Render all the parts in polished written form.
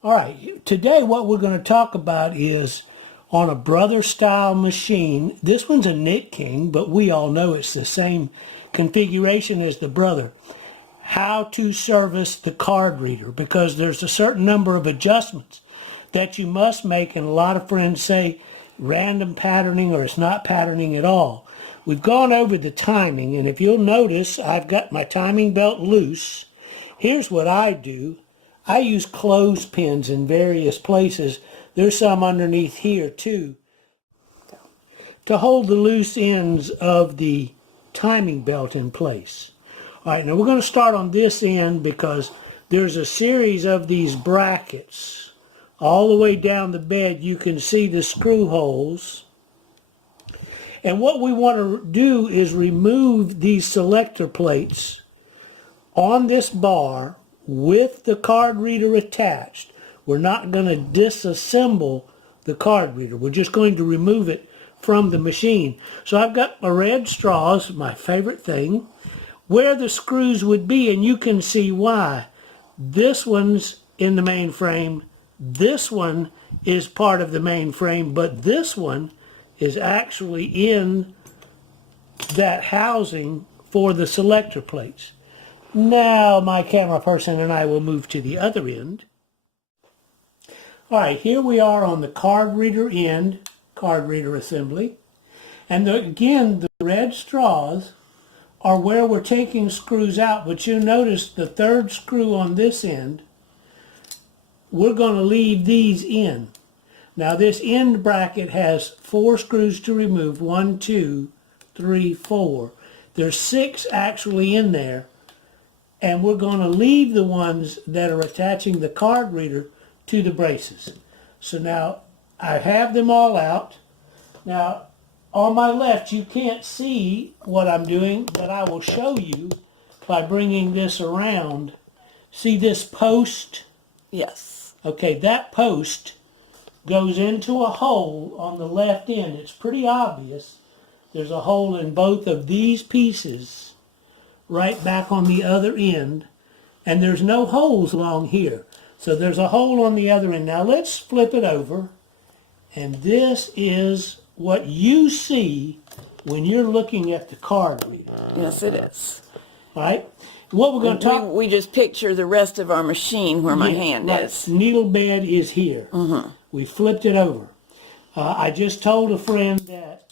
All right, today what we're going to talk about is on a brother style machine. This one's a Knit King, but we all know it's the same configuration as the brother. How to service the card reader, because there's a certain number of adjustments that you must make, and a lot of friends say random patterning or it's not patterning at all. We've gone over the timing, and if you'll notice, I've got my timing belt loose. Here's what I do. I use clothespins in various places. There's some underneath here too, to hold the loose ends of the timing belt in place. All right, now we're going to start on this end because there's a series of these brackets. All the way down the bed you can see the screw holes. And what we want to do is remove these selector plates on this bar with the card reader attached. We're not going to disassemble the card reader. We're just going to remove it from the machine. So I've got my red straws, my favorite thing, where the screws would be, and you can see why. This one's in the main frame. This one is part of the main frame, but this one is actually in that housing for the selector plates. Now my camera person and I will move to the other end. All right, here we are on the card reader end, card reader assembly. And again, the red straws are where we're taking screws out, but you'll notice the third screw on this end, we're going to leave these in. Now this end bracket has 4 screws to remove, 1, 2, 3, 4. There's 6 actually in there. And we're going to leave the ones that are attaching the card reader to the braces. So now I have them all out. Now on my left you can't see what I'm doing, but I will show you by bringing this around. See this post? Yes. Okay, that post goes into a hole on the left end. It's pretty obvious. There's a hole in both of these pieces right back on the other end, and there's no holes along here. So there's a hole on the other end. Now let's flip it over, and this is what you see when you're looking at the card reader. Yes, it is. All right? What we're going to talk... We just picture the rest of our machine where my hand is. Needle bed is here. We flipped it over. I just told a friend that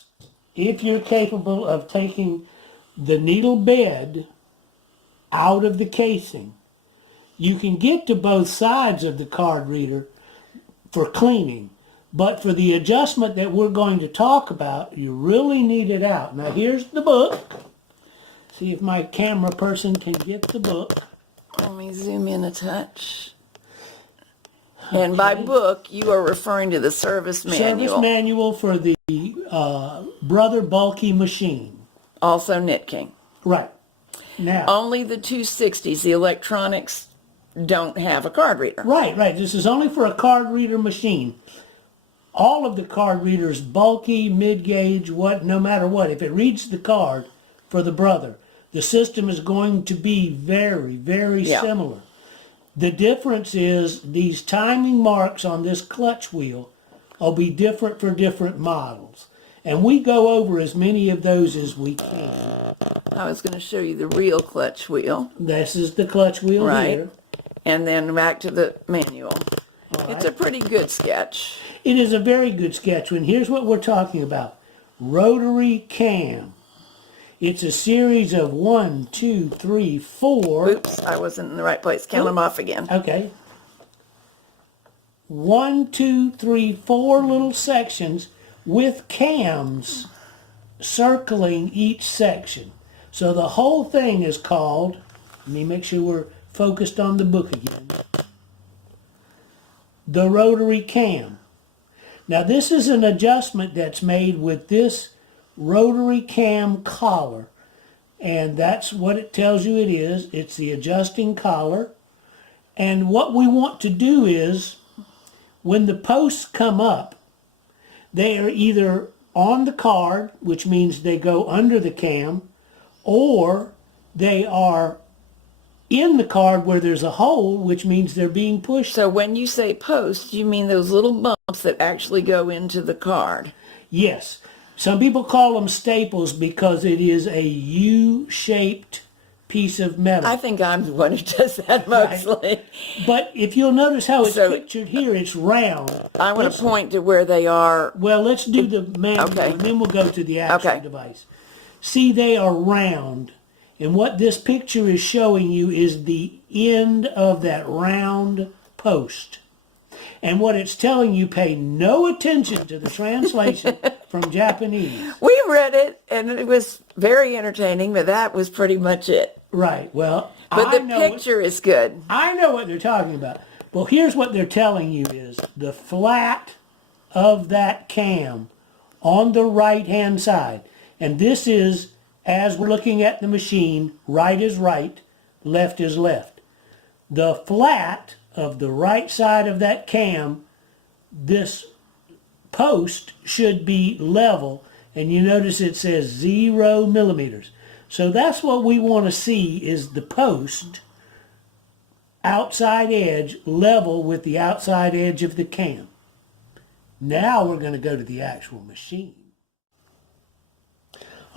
if you're capable of taking the needle bed out of the casing, you can get to both sides of the card reader for cleaning. But for the adjustment that we're going to talk about, you really need it out. Now here's the book. See if my camera person can get the book. Let me zoom in a touch. Okay. And by book, you are referring to the service manual. Service manual for the Brother bulky machine. Also Knit King. Right. Now. Only the 260s, the electronics, don't have a card reader. Right. This is only for a card reader machine. All of the card readers, bulky, mid-gauge, no matter what, if it reads the card for the Brother, the system is going to be very, very similar. The difference is these timing marks on this clutch wheel will be different for different models. And we go over as many of those as we can. I was going to show you the real clutch wheel. This is the clutch wheel here. And then back to the manual. Right. It's a pretty good sketch. It is a very good sketch. And here's what we're talking about. Rotary cam. It's a series of 1, 2, 3, 4. Oops, I wasn't in the right place. Count them off again. Okay. 1, 2, 3, 4 little sections with cams circling each section. So the whole thing is called, let me make sure we're focused on the book again, the rotary cam. Now this is an adjustment that's made with this rotary cam collar, and that's what it tells you it is. It's the adjusting collar. And what we want to do is, when the posts come up, they are either on the card, which means they go under the cam, or they are in the card where there's a hole, which means they're being pushed. So when you say post, you mean those little bumps that actually go into the card? Yes. Some people call them staples because it is a U-shaped piece of metal. I think I'm the one who does that mostly. But if you'll notice how it's So- pictured here, it's round. I want to point to where they are. Well, let's do the manual, Okay. and then we'll go to the actual Okay. device. See, they are round. And what this picture is showing you is the end of that round post. And what it's telling you, pay no attention to the translation from Japanese. We read it, and it was very entertaining, but that was pretty much it. Right, well, But I the know picture is good. I know what they're talking about. Well, here's what they're telling you is the flat of that cam on the right-hand side. And this is, as we're looking at the machine, right is right, left is left. The flat of the right side of that cam, this post should be level, and you notice it says 0 millimeters. So that's what we want to see is the post outside edge level with the outside edge of the cam. Now we're going to go to the actual machine.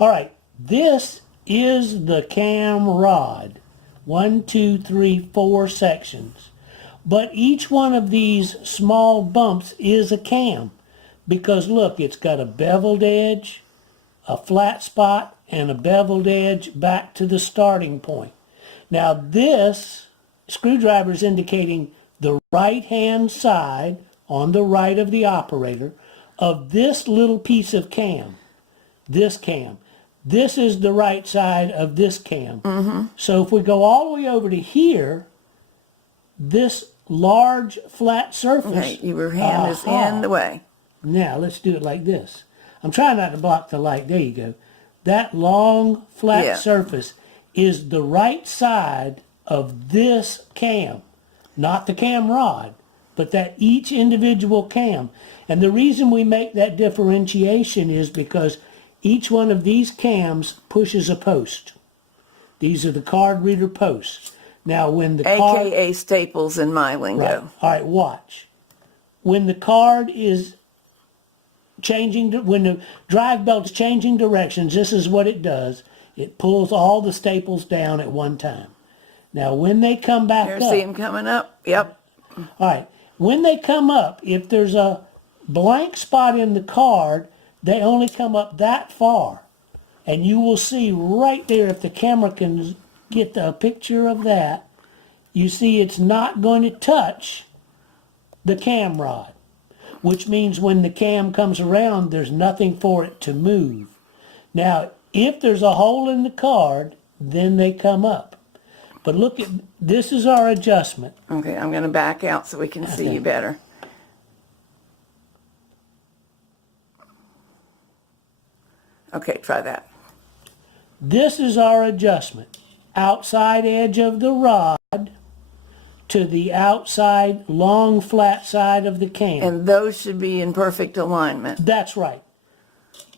All right, this is the cam rod. 1, 2, 3, 4 sections. But each one of these small bumps is a cam because look, it's got a beveled edge, a flat spot, and a beveled edge back to the starting point. Now this screwdriver is indicating the right-hand side on the right of the operator of this little piece of cam, this cam. This is the right side of this cam. Mm-hmm. So if we go all the way over to here, this large flat surface. Okay, your hand is in the way. Now let's do it like this. I'm trying not to block the light. There you go. That long flat surface is the right side of this cam, not the cam rod, but that each individual cam. And the reason we make that differentiation is because each one of these cams pushes a post. These are the card reader posts. Now when the card... AKA staples in my lingo. Right. All right, watch. When the card is changing, when the drive belt is changing directions, this is what it does. It pulls all the staples down at one time. Now when they come back Here, up... see them coming up? Yep. All right. When they come up, if there's a blank spot in the card, they only come up that far. And you will see right there, if the camera can get a picture of that, you see it's not going to touch the cam rod, which means when the cam comes around, there's nothing for it to move. Now, if there's a hole in the card, then they come up. But look at, this is our adjustment. Okay, I'm going to back out so we can see you better. Okay, try that. This is our adjustment. Outside edge of the rod to the outside long flat side of the cam. And those should be in perfect alignment. That's right.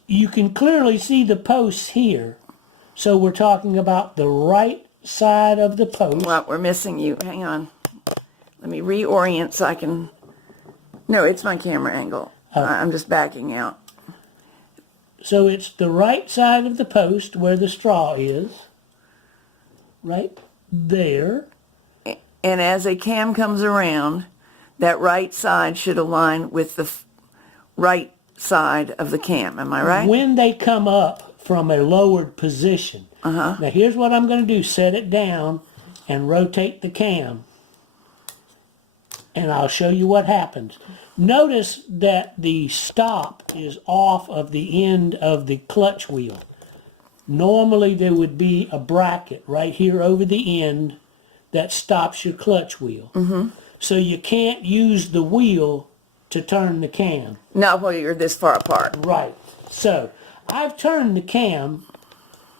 You can clearly see the posts here. So we're talking about the right side of the post. Well, we're missing you. Hang on. Let me reorient so I can... No, it's my camera angle. I'm just backing out. So it's the right side of the post where the straw is. Right there. And as a cam comes around, that right side should align with the right side of the cam. Am I right? When they come up from a lowered position. Now here's what I'm going to do. Set it down and rotate the cam. And I'll show you what happens. Notice that the stop is off of the end of the clutch wheel. Normally there would be a bracket right here over the end that stops your clutch wheel. So you can't use the wheel to turn the cam. Not while you're this far apart. Right. So I've turned the cam.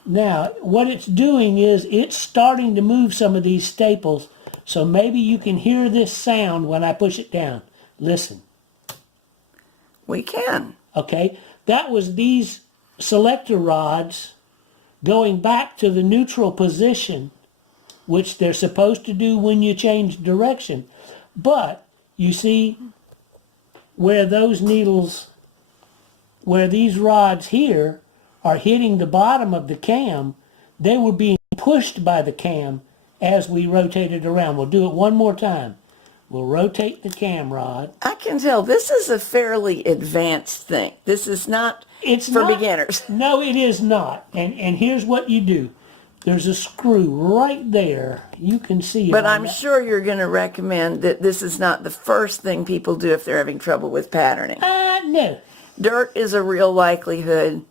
Now what it's doing is it's starting to move some of these staples. So maybe you can hear this sound when I push it down. Listen. We can. Okay. That was these selector rods going back to the neutral position which they're supposed to do when you change direction. But you see where those needles, where these rods here are hitting the bottom of the cam, they were being pushed by the cam as we rotated around. We'll do it one more time. We'll rotate the cam rod. I can tell this is a fairly advanced thing. This is not for beginners. No, it is not. And here's what you do. There's a screw right there. You can see it. But I'm sure you're going to recommend that this is not the first thing people do if they're having trouble with patterning. No. Dirt is a real likelihood.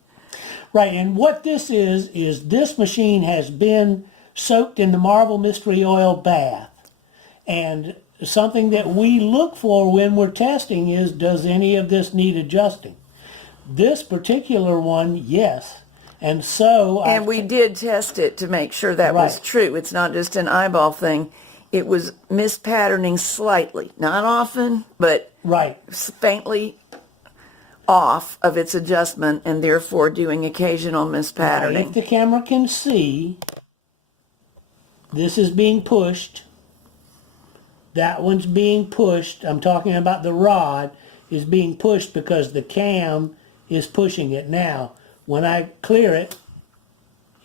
Right, and what this is this machine has been soaked in the Marvel Mystery Oil bath. And something that we look for when we're testing is, does any of this need adjusting? This particular one, yes. And so... And we did test it to make sure that was true. It's not just an eyeball thing. It was mispatterning slightly. Not often, but faintly off of its adjustment, and therefore doing occasional mispatterning. If the camera can see, this is being pushed. That one's being pushed. I'm talking about the rod is being pushed because the cam is pushing it. Now, when I clear it,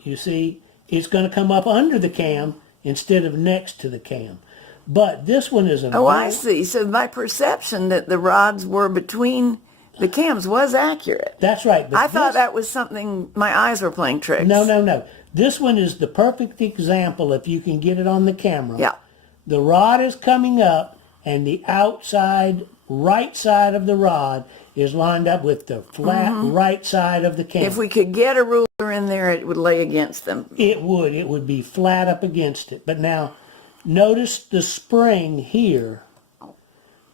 you see, it's going to come up under the cam instead of next to the cam. But this one is a... I see. So my perception that the rods were between the cams was accurate. That's right. But I thought that was something, my eyes were playing tricks. No. This one is the perfect example if you can get it on the camera. Yeah. The rod is coming up and the outside right side of the rod is lined up with the flat right side of the cam. If we could get a ruler in there, it would lay against them. It would. It would be flat up against it. But now, notice the spring here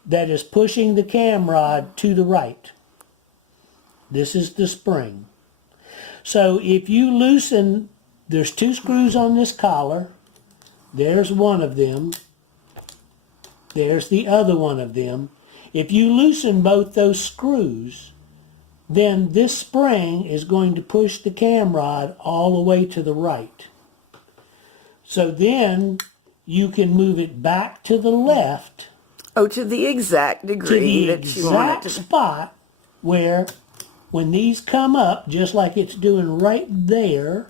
that is pushing the cam rod to the right. This is the spring. So if you loosen, there's 2 screws on this collar. There's one of them. There's the other one of them. If you loosen both those screws, then this spring is going to push the cam rod all the way to the right. So then you can move it back to the left. Oh, to the exact degree that you want it to. Spot where when these come up, just like it's doing right there,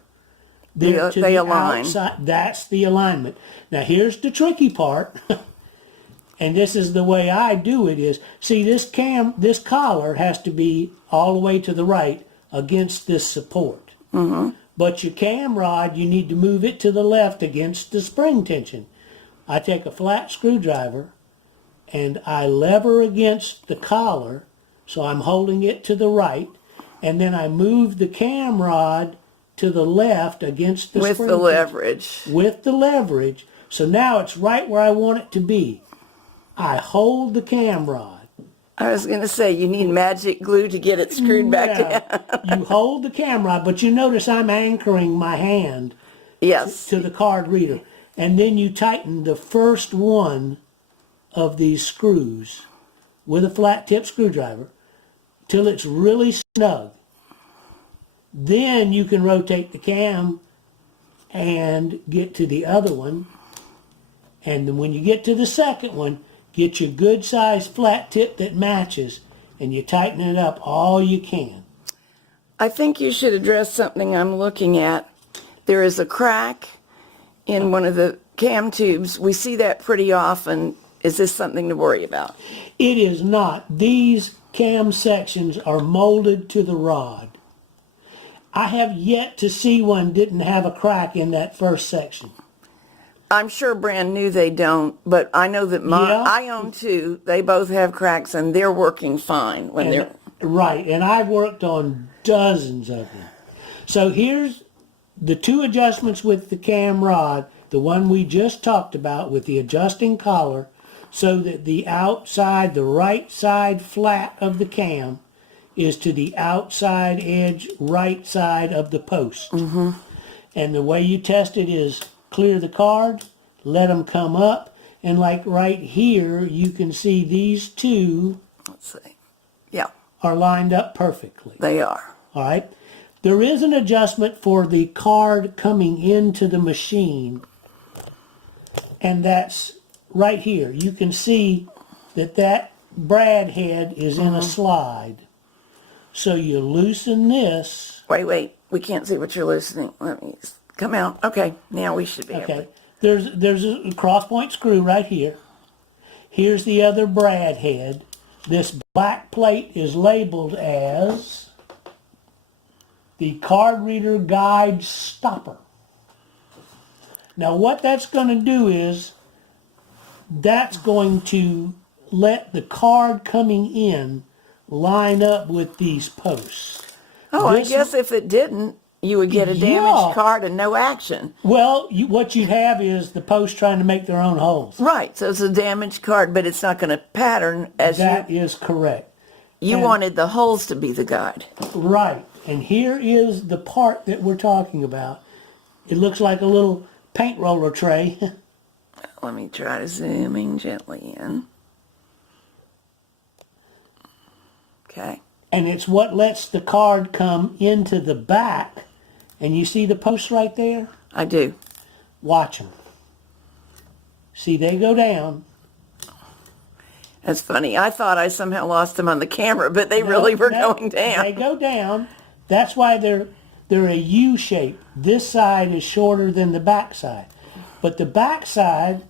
they align. Outside. That's the alignment. Now here's the tricky part, and this is the way I do it is, see this collar has to be all the way to the right against this support. But your cam rod, you need to move it to the left against the spring tension. I take a flat screwdriver and I lever against the collar, so I'm holding it to the right, and then I move the cam rod to the left against the spring tension. With the leverage. So now it's right where I want it to be. I hold the cam rod. I was going to say, you need magic glue to get it screwed back down. You hold the cam rod, but you notice I'm anchoring my hand to the card reader. And then you tighten the first one of these screws with a flat tip screwdriver till it's really snug. Then you can rotate the cam and get to the other one. And then when you get to the second one, get your good size flat tip that matches, and you tighten it up all you can. I think you should address something I'm looking at. There is a crack in one of the cam tubes. We see that pretty often. Is this something to worry about? It is not. These cam sections are molded to the rod. I have yet to see one didn't have a crack in that first section. I'm sure brand new they don't, but I know that I own 2. They both have cracks, and they're working fine when they're... Right, and I've worked on dozens of them. So here's the 2 adjustments with the cam rod, the one we just talked about with the adjusting collar, so that the outside, the right side flat of the cam is to the outside edge right side of the post. And the way you test it is clear the card, let them come up, and like right here, you can see these 2 are lined up perfectly. They are. All right. There is an adjustment for the card coming into the machine and that's right here. You can see that brad head is in a slide. So you loosen this. Wait. We can't see what you're loosening. Let me come out. Okay, now we should be able to. There's a cross point screw right here. Here's the other brad head. This black plate is labeled as the card reader guide stopper. Now what that's going to do is that's going to let the card coming in line up with these posts. Oh, I guess if it didn't, you would get a damaged card and no action. Well, what you have is the post trying to make their own holes. Right, so it's a damaged card, but it's not going to pattern as That is correct. You wanted the holes to be the guide. Right, and here is the part that we're talking about. It looks like a little paint roller tray. Let me try to zooming gently in. Okay. And it's what lets the card come into the back. And you see the posts right there? I do. Watch them. See, they go down. That's funny. I thought I somehow lost them on the camera, but they really were going down. They go down. That's why they're a U shape. This side is shorter than the back side. But the back side,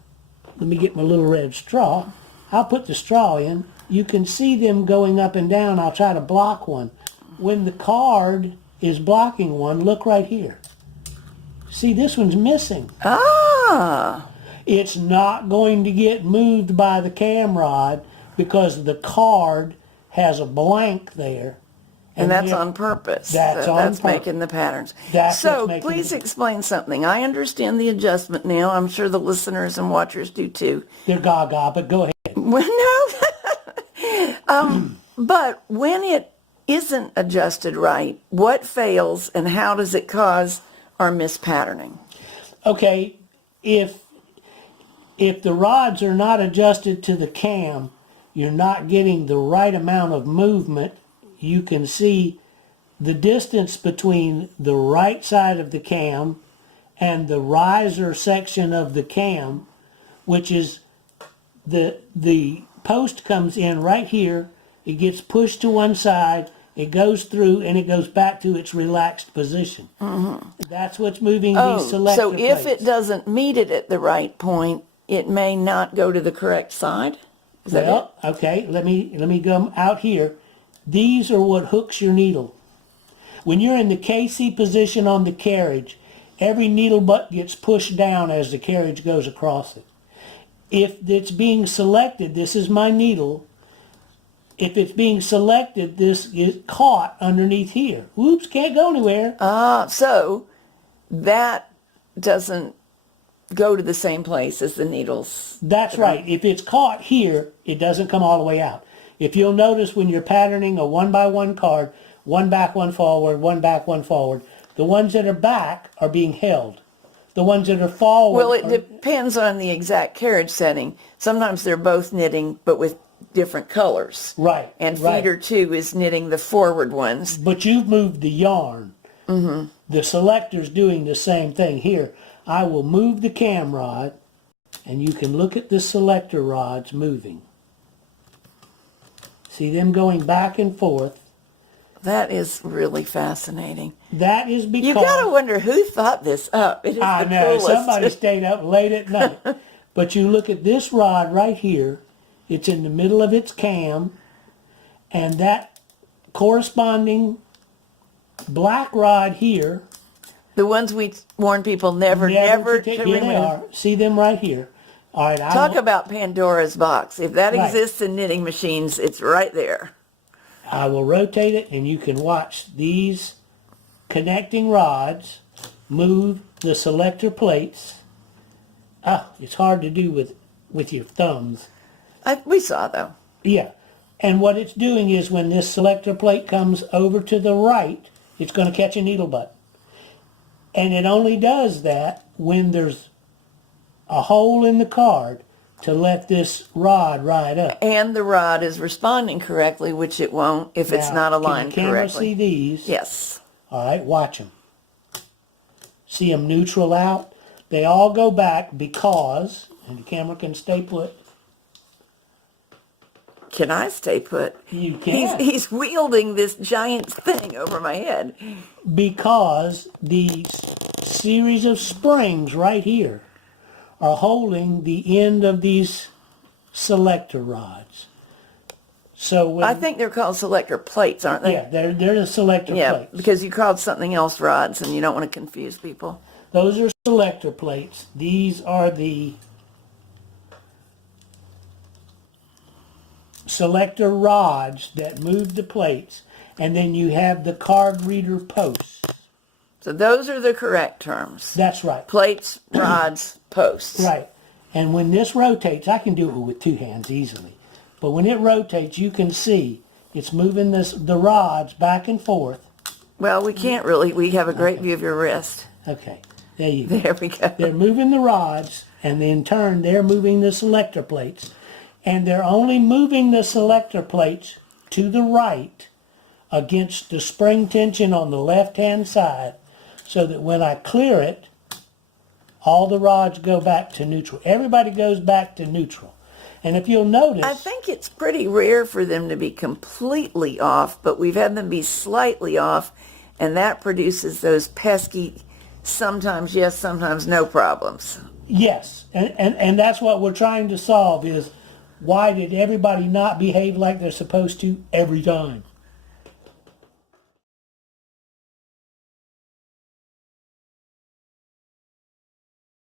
let me get my little red straw. I'll put the straw in. You can see them going up and down. I'll try to block one. When the card is blocking one, look right here. See, this one's missing. Ah! It's not going to get moved by the cam rod because the card has a blank there. And that's on purpose. That's making the patterns. So please explain something. I understand the adjustment now. I'm sure the listeners and watchers do too. They're gaga, but go ahead. Well, no. But when it isn't adjusted right, what fails and how does it cause our mispatterning? Okay, if the rods are not adjusted to the cam, you're not getting the right amount of movement. You can see the distance between the right side of the cam and the riser section of the cam, which is the post comes in right here. It gets pushed to one side. It goes through and it goes back to its relaxed position. Mm-hmm. That's what's moving these selector so if plates. it doesn't meet it at the right point, it may not go to the correct side? Is that it? Okay, let me go out here. These are what hooks your needle. When you're in the KC position on the carriage, every needle butt gets pushed down as the carriage goes across it. If it's being selected, this is my needle. If it's being selected, this is caught underneath here. Whoops, can't go anywhere. So that doesn't go to the same place as the needles. That's right. If it's caught here, it doesn't come all the way out. If you'll notice when you're patterning a one-by-one card, one back, one forward, one back, one forward, the ones that are back are being held. The ones that are forward... Well, it depends on the exact carriage setting. Sometimes they're both knitting, but with different colors. Right. And feeder 2 is knitting the forward ones. But you've moved the yarn. Mm-hmm. The selector's doing the same thing. Here, I will move the cam rod, and you can look at the selector rods moving. See them going back and forth. That is really fascinating. That is because... You got to wonder who thought this up. It is I know. Coolest. Somebody stayed up late at night. But you look at this rod right here. It's in the middle of its cam. And that corresponding black rod here... The ones we warn people never to remove. Here they are. See them right here. All right. Talk about Pandora's box. If that exists in knitting machines, it's right there. I will rotate it, and you can watch these connecting rods move the selector plates. It's hard to do with your thumbs. We saw, though. Yeah. And what it's doing is when this selector plate comes over to the right, it's going to catch a needle butt. And it only does that when there's a hole in the card to let this rod ride up. And the rod is responding correctly, which it won't if it's not aligned correctly. Can the camera correctly. see these? Yes. All right, watch them. See them neutral out? They all go back because And the camera can stay put. Can I stay put? You can. He's wielding this giant thing over my head. Because the series of springs right here are holding the end of these selector rods. So when, I think they're called selector plates, aren't they? yeah, they're the selector plates. Because you called something else rods and you don't want to confuse people. Those are selector plates. These are the selector rods that move the plates. And then you have the card reader posts. So those are the correct terms. That's right. Plates, rods, posts. Right. And when this rotates, I can do it with two hands easily. But when it rotates, you can see it's moving the rods back and forth. Well, we can't really. We have a great view of your wrist. Okay. There you go. There we go. They're moving the rods, and in turn, they're moving the selector plates. And they're only moving the selector plates to the right against the spring tension on the left-hand side, so that when I clear it, all the rods go back to neutral. Everybody goes back to neutral. And if you'll notice, I think it's pretty rare for them to be completely off, but we've had them be slightly off, and that produces those pesky, sometimes yes, sometimes no problems. yes, and that's what we're trying to solve is, why did everybody not behave like they're supposed to every time?